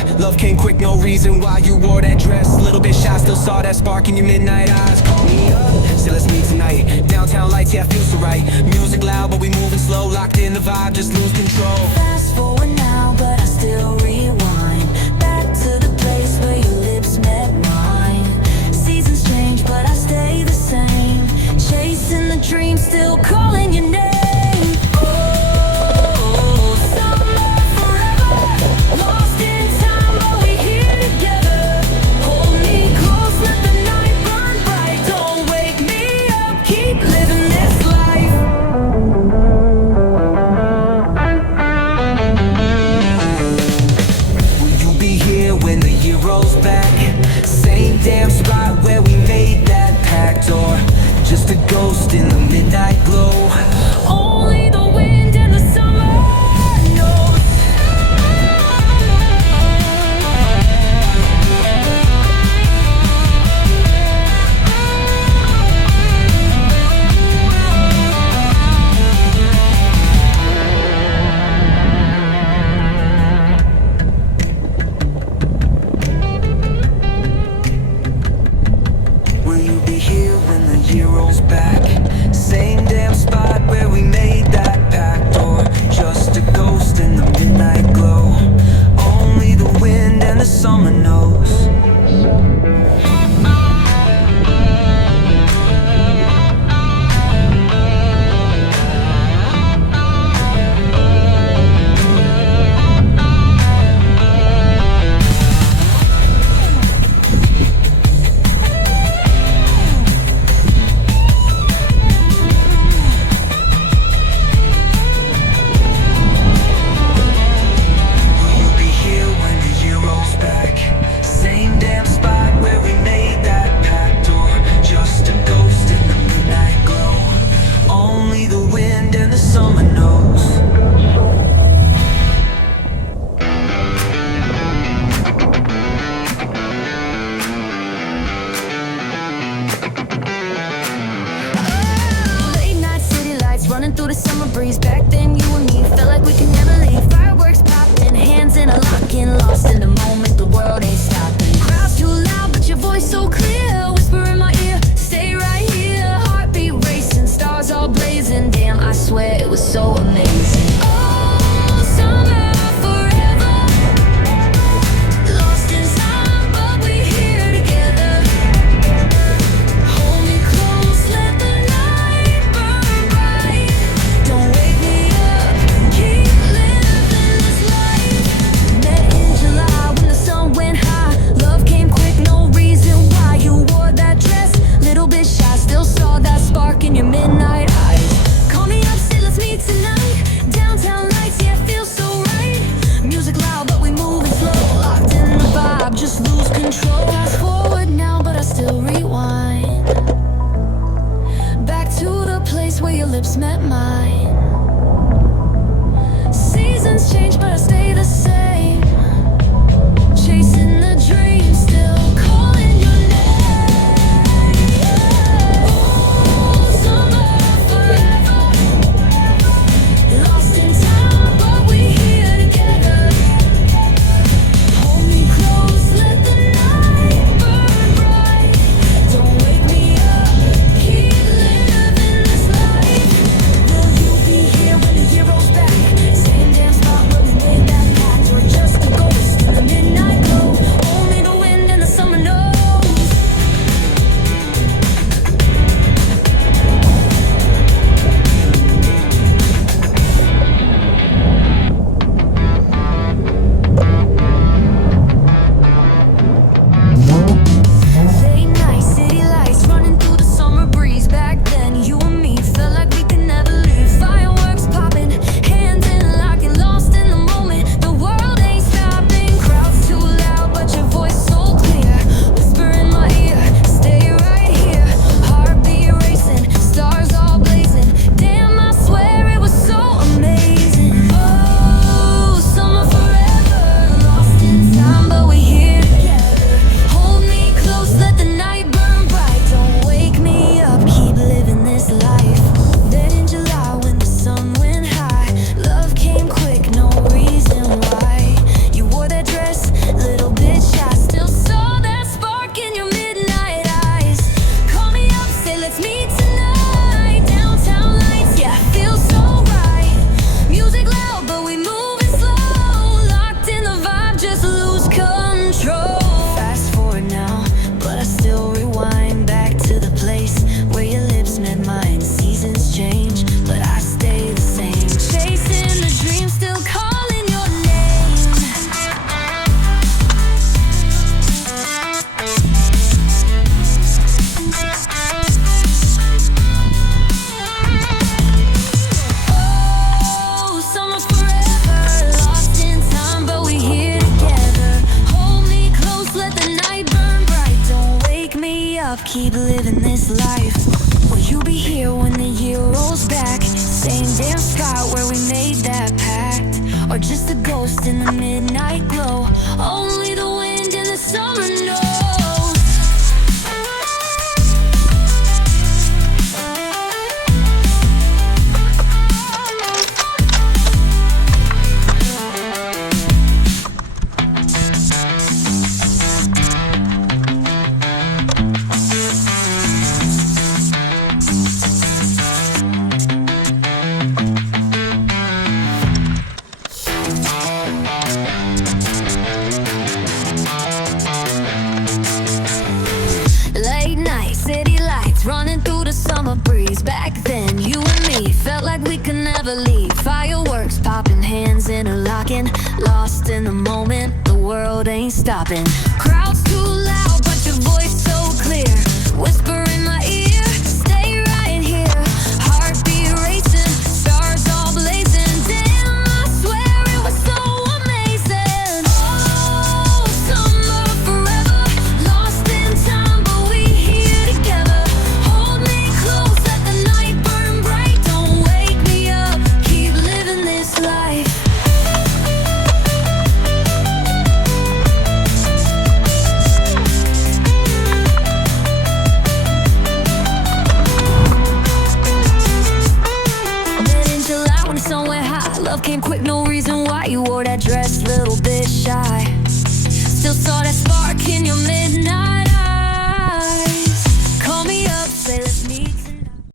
why. Love came quick, no reason why you wore that dress. Little bit shy, still saw that spark in your midnight eyes. Call me up, say let's meet tonight. Downtown lights, yeah, feels so right. Music loud, but we moving slow. Locked in the vibe, just lose control. Fast forward now, but I still rewind. Back to the place where your lips met mine. Seasons change, but I stay the same. Chasing the dream, still calling your name. Damn spot where we made that pact, or just a ghost in the midnight glow. Only the wind and the summer knows. up, keep living this life. Will you be here when the year rolls back? Same damn spot where we made that pact, or just a ghost in the midnight glow? Only the wind in the summer knows. Late night, city lights running through the summer breeze. Back then, you and me felt like we could never leave. Fireworks popping, hands interlocking, lost in the moment, the world ain't stopping. Crowds too loud, but your voice so clear. Whisper in my ear, stay right here. Heartbeat racing, stars all blazing. Damn, I swear it was so amazing. Oh, summer forever, lost in time, but we here together. Hold me close, let the night burn bright. Don't wake me up, keep living this life. Met in July when the sun went high. Love came quick, no reason why. You wore that dress, little bit shy. Still saw that spark in your midnight